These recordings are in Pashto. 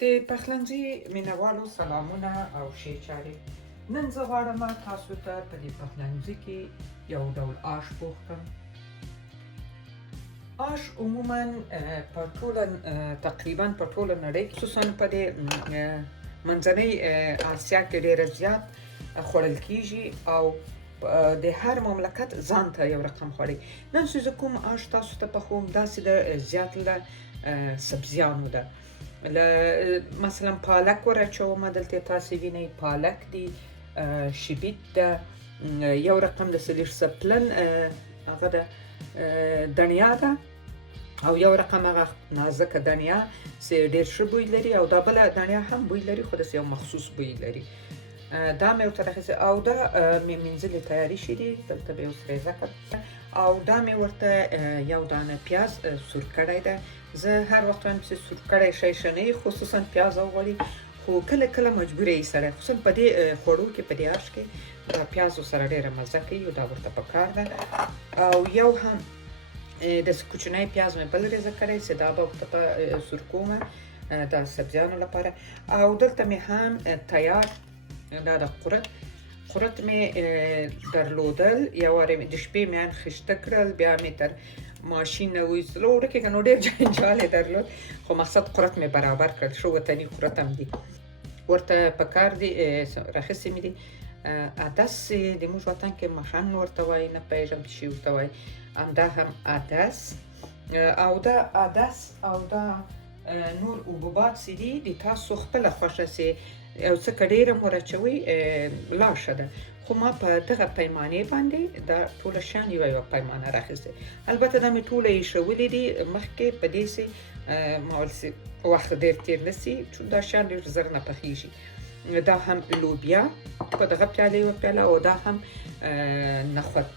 د پخلنځي مینهوالو سلامونه او ښې چارې. نن زه غواړم تاسو ته په دې پخلنځي کې یو ډول آش پوخ کړم. آش عموما په ټوله تقریبا په ټوله نړۍ خصوصا په دې منځنۍ اسیا کې ډېره زیات خوړل کیږي او د هر مملکت ځان ته یو رقم خوړي. نن چې زه کوم آش تاسو ته پخوم داسې د زیات له سبزیانو ده. مثلا پالک ورچوم، دلته تاسو وینئ پالک دی، شبیت ده، یو رقم د سلیش سپلن هغه ده دنیا ده، او یو رقم هغه نازکه دنیا چې ډېر ښه بوی لري، او دا بله دنیا هم بوی لري خو داسې یو مخصوص بوی لري. دا مې ورته راخیستې او دا مې مینځلې تیارې شوي دي. دلته به یې اوس ریزه کړم او دا مې ورته یو دانه پیاز سور کړی ده. زه هر وخت وایم چې سور کړی شی ښه نه وي، خصوصا پیاز او غوړي، خو کله کله مجبوره یې سړی، خصوصا په دې خوړو کې په دې آش کې دا پیازو سره ډېره مزه کوي، دا ورته پکار ده. او یو هم داسې کوچنی پیاز مې بل ریزه کړی چې دا به ورته په سور کومه د سبزیانو لپاره. او دلته مې هم تیار دا د قورت مې درلودل، یو وارې مې د شپې مې خشته کړل، بیا مې تر ماشین نه وایستلو، وړوکی که نو ډېر جنجال یې درلود، خو مقصد قورت مې برابر کړل، ښه وطني قورت هم دي. ورته پکار دي راخیستې مې دي عدس، د موږ وطن کې مشن ورته وایي، نه پوهېږم چې ورته وایي، همدا هم عدس. او دا عدس او دا نور حبوبات چې دي د تاسو خپله خوښه چې یو څه که ډېره مو راچوئ لا ښه ده، خو ما په دغه پیمانې باندې دا ټوله شیان یوه پیمانه راخیستې. البته دا مې ټوله ایښولي دي مخکې په دې چې ما ویل چې وخت ډېر تېر نه سي، چون دا شیان ډېر زر نه پخېږي. دا هم لوبیا په دغه پیاله یوه پیاله، او دا هم نخود.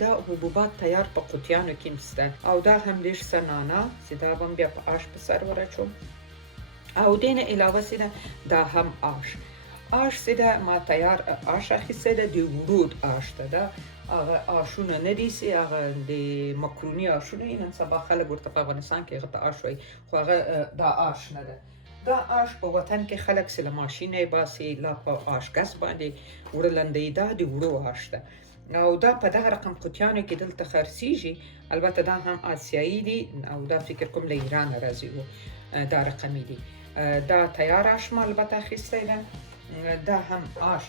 دا حبوبات تیار په قوطیانو کې شته. او دا هم ډېر څه نانا چې دا به بیا په آش په سر ور اچوم. او دې نه علاوه چې ده دا هم آش چې ده ما تیار آش اخیستی ده، د ورود آش ده. دا هغه آشونه نه دي چې هغه د مکروني آشونه وي، نن سبا خلک ورته په افغانستان کې هغه ته آش وایي، خو هغه دا آش نه ده. دا آش په وطن کې خلک چې له ماشینه یې باسي، لا په آشګس باندې وړه لندوي، دا د وړو آش ده. او دا په دغه رقم قوطیانو کې دلته خرڅېږي. البته دا هم آسیایي دي، او دا فکر کوم له ایرانه راځي، دا رقمي دي. دا تیار آش ما البته اخیستی ده. دا هم آش.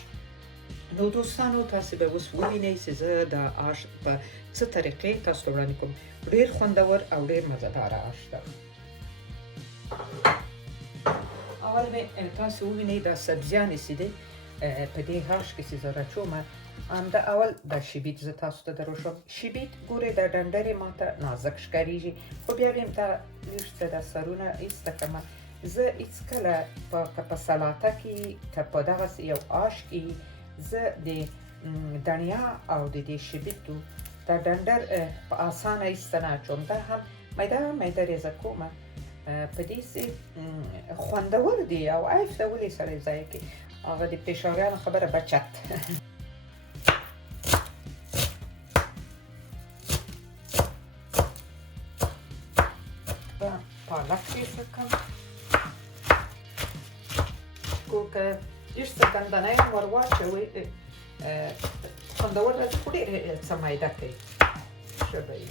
نو دوستانو تاسو به اوس ووینئ چې زه دا آش په څه طریقې تاسو ته وړاندې کوم. ډېر خوندور او ډېر مزهداره آش ده. اول مې تاسو ووینئ دا سبزیانې چې دی په دې آش کې چې زه راچومه. همدا اول دا شبیت زه تاسو ته دروښیم. شبیت ګورئ دا ډنډرې ماته نازک ښکارېږي، خو بیا ویم دا لږ څه دا سرونه ایسته کړمه. زه هېڅکله که په سلاته کې که په دغسې یو آش کې زه د دنیا او د دې شبیتو دا ډنډر په اسانه ایسته نه اچوم. دا هم میده ریزه کومه په دې چې خوندور دي او عیف ته ولې سړی ضایع کوي. هغه د پېښوریانو خبره بچت. دا پالک ریزه کړم، که ډېر څه دندنه یې ور واچوئ خوندور راځي، خو ډېر څه میده کوي، ښه به وي.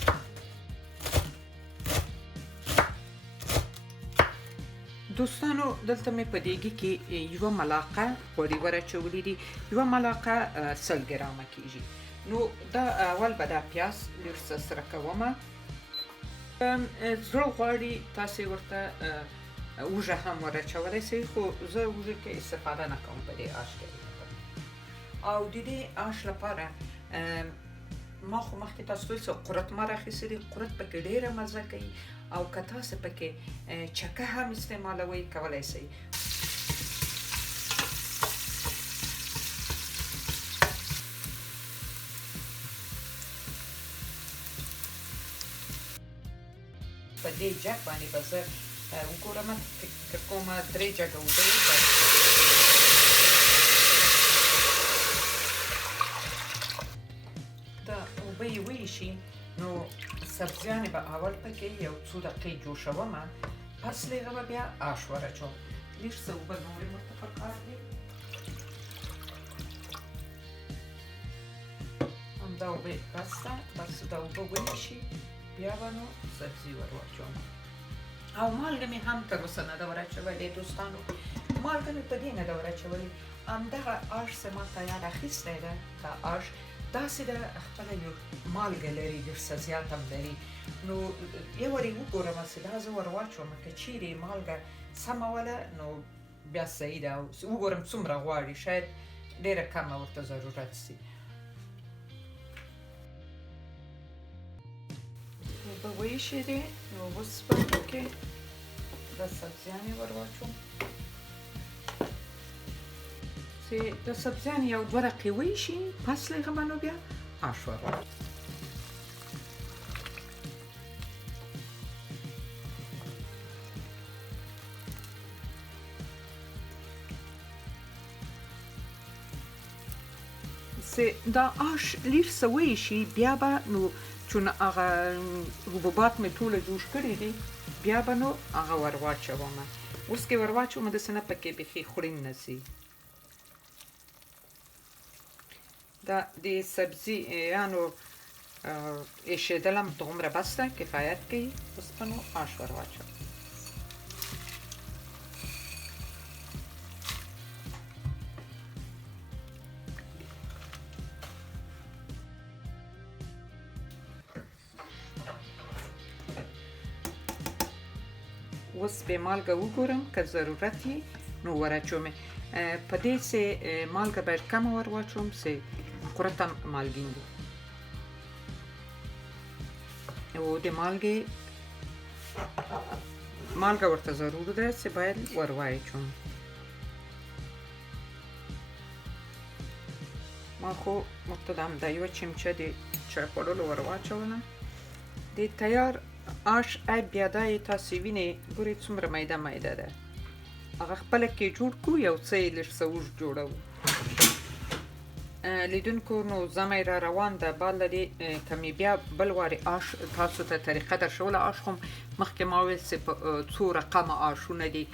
دوستانو دلته مې په دیګي کې یوه ملاقه غوړي ور اچولي دي، یوه ملاقه 100 ګرامه کېږي. نو دا اول به دا پیاز لږ څه سره کومه. زړه غواړي تاسې ورته وږه هم ور اچولی شئ، خو زه وږه کې استفاده نه کوم په دې آش کې. او د دې آش لپاره ما خو مخکې تاسو ته ویل چې قورت ما راخیستې دي. قورت پکې ډېره مزه کوي، او که تاسو پکې چکه هم استعمالوئ کولی شئ. په دې جګ باندې به زه وګورم، فکر کومه 3 جګه اوبه دا اوبه یې وایشي. نو سبزیانې به اول پکې یو څو دقیقې جوشومه، پس له هغه به بیا آش ور اچوم. لږ څه اوبه نورې ورته پکار دي. همدا اوبه بس ده. بس دا اوبه وایشي بیا به نو سبزي ور واچوم. او مالګه مې هم تر اوسه نه ده ور اچولې دوستانو. مالګه مې په دې نه ده ور اچولې. همدغه آش څه ما تیار اخیستی ده. دا آش داسې ده خپله یو مالګه لري، ډېر څه زیات هم لري. نو یو وارې وګورم چې دا زه ور واچوم که چیرې مالګه سمه وله نو بیا صحیح ده. وګورم څومره غواړي، شاید ډېره کمه ورته ضرورت سي. اوبه وایشېدې نو اوس به پکې دا سبزیانې ور واچوم. چې د سبزیانې یو دوه دقیقې وایشي پس له هغه به نو بیا آش ور واچوم. دا آش لږ څه وایشي بیا به نو چون هغه حبوبات مې ټوله جوش کړي دي بیا به نو هغه ور واچوم. اوس کې ور واچوم داسې نه پکې بیخي خوړین نه سي. دا د سبزیانو ایښېدل هم دومره بس ده، کفایت کوي. اوس به نو آش ور واچوم. اوس به مالګه وګورم که ضرورت یې نو ور اچوم. په دې چې مالګه باید کمه ور واچوم چې خوراک هم مالګین دی. او د مالګه ورته ضرور ده چې باید ور واچوم. ما خو ورته همدا یوه چمچه د چای خوړلو ور واچوله. د تیار آش بیا دا یې تاسې وینئ ګورئ څومره میده میده ده. هغه خپله کې جوړ کړو، یو څه یې لږ څه اوږد جوړوو. لیدونکو نو زمی را روان ده. بعد له دې که مې بیا بل وارې آش تاسو ته طریقه درښوله. آش خو مخکې ما ویل چې په څو رقمه آشونه دي.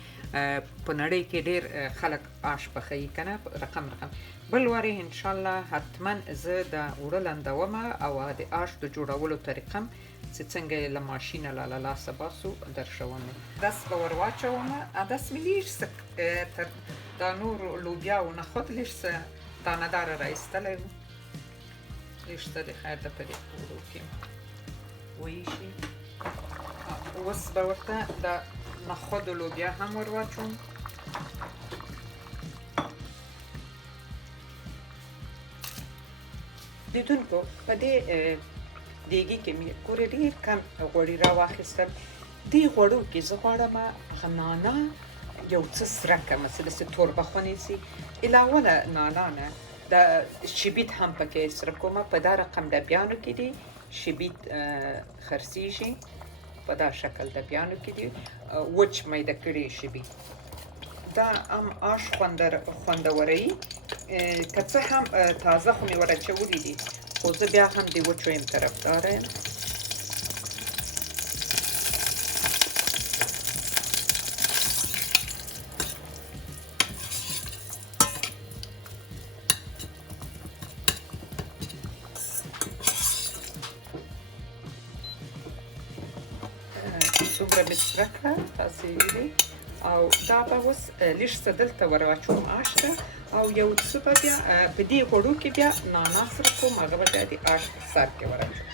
په نړۍ کې ډېر خلک آش پخوي که نه، رقم بل وارې انشاءالله حتما زه دا اوړه لندومه او د آش د جوړولو طریقه چې څنګه یې له ماشینه له لاسه باسو درښوم. داس به ور واچومه. داس مې لږ څه تر دا نورو لوبیاو نه خود لږ څه دانه داره را ایستلی و. لږ څه د خیر ده په دې اوړو کې وایشي. اوس به ورته د نخود لوبیا هم ور واچوم. لیدونکو په دې دیګي کې مې ګورې ډېر کم غوړي را واخیستل. دې غوړو کې زه غواړم هغه نانا یو څه سره کړم چې داسې توربخونې سي. علاوه له نانا نه د شبیت هم پکې سره کومه. په دا رقم ډبیانو کې دي شبیت خرڅېږي. په دا شکل ډبیانو کې دي وچ میده کړي شبیت. دا هم آش خوندوروي. که څه هم تازه خو مې ور اچولي دي خو زه بیا هم د وچو یم طرفداره یم. څومره مې سره کړه تاسې وینئ. او دا به اوس لږ څه دلته ور واچوم آش ته. او یو څه به بیا په دې غوړو کې بیا نانا سره کوم، هغه به بیا د آش سر کې ور اچوم.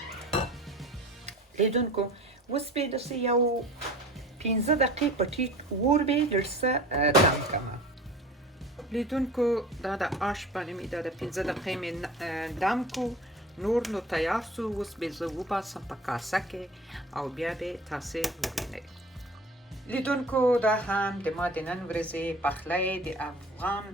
لیدونکو اوس به یې داسې یو 15 دقیقې په ټیټ اور به یې لږ څه دم کړمه. لیدونکو دا د آش باندې مې دا د 15 دقیقې مې دم کو. نور نو تیار سو. اوس به زه وباسم په کاسه کې او بیا به تاسې ووینئ. لیدونکو دا هم د ما د نن ورځې پخلی د افغان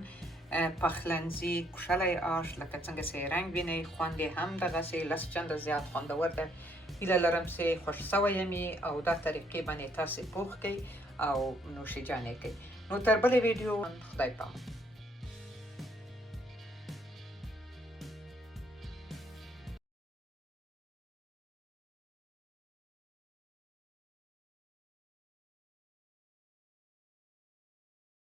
پخلنځي کوشلی آش لکه څنګه چې رنګ وینئ. خوند یې هم دغسې لس چنده زیات خوندور ده. هیله لرم چې خوښ سوی یمې او دا طریقې باندې تاسې پوخ کړئ او نوشیجان یې کړئ. نو تر بلې ویډیو خدای پامان.